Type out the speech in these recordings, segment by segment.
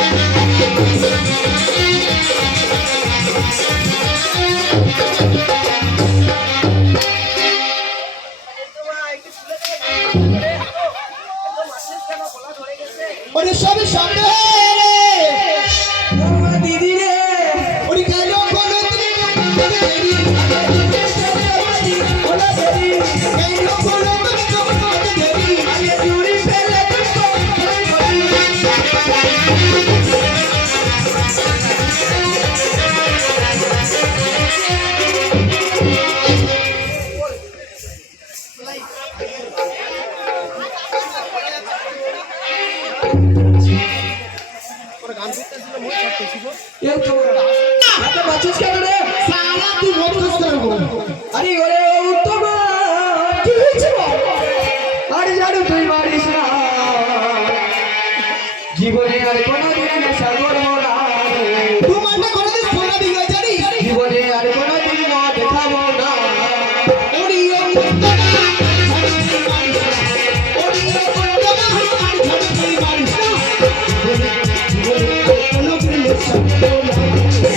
ওরে আরে ওরে উত্তম কি হয়েছে? আরে জানো তুই মারিস না জীবনে আর কোনোদিন করব না তোমার না সোনা বিঘা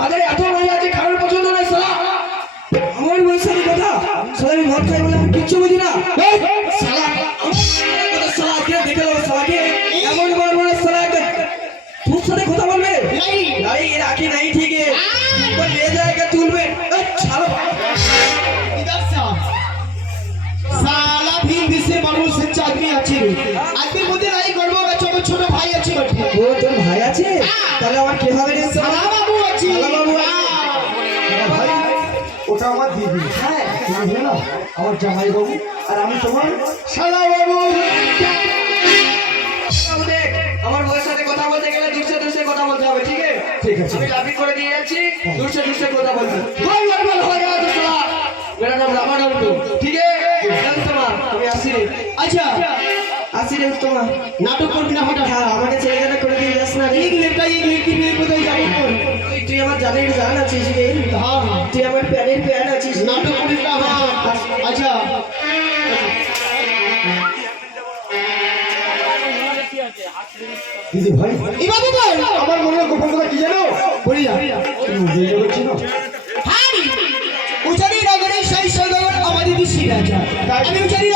বাজারে এত মজা আছে কারোর পছন্দ নয় সালা। আমার মনে সারি কথা সবাই আমি মদ খাই বলে কিচ্ছু বুঝি না। সালা কে দেখে দেবো না তোর সাথে কথা বলবে? তুলবে। মানুষ করব ছোট ভাই আছে ও তোর ভাই আছে? তাহলে আমার কি সালা ওটা আমার দিদি। হ্যাঁ আমার জামাই বাবু আর আমি তোমার সাদা আমার বউয়ের সাথে কথা বলতে গেলে দুসে দুসে কথা বলতে হবে ঠিক আছে? ঠিক আছে। আমি লাফি করে দিয়ে যাচ্ছি হ্যাঁ। দুসে দুসে কথা বলতে বল ঠিক আছে? হ্যাঁ। জানতে আমি আসি। আচ্ছা। আসি রে তোমা নাটক করবি না হঠাৎ? হ্যাঁ আমাকে গেলে করে দিয়ে যাস না লেটা এক লেটি নিয়ে কোথায় যাব তুই আমার জানের জান আছিস রে। হ্যাঁ হ্যাঁ। তুই আমার প্যানের প্যান আছিস নাটক করিস না হ্যাঁ। আচ্ছা। দিদি ভাই আমার মনের গোপন কথা কি জানো বলি না। তুমি উদয় যাচ্ছি না। হ্যাঁ উজানি নগরে সেই সদর আমাদের বিশ্রী রাজা। আমি উজানি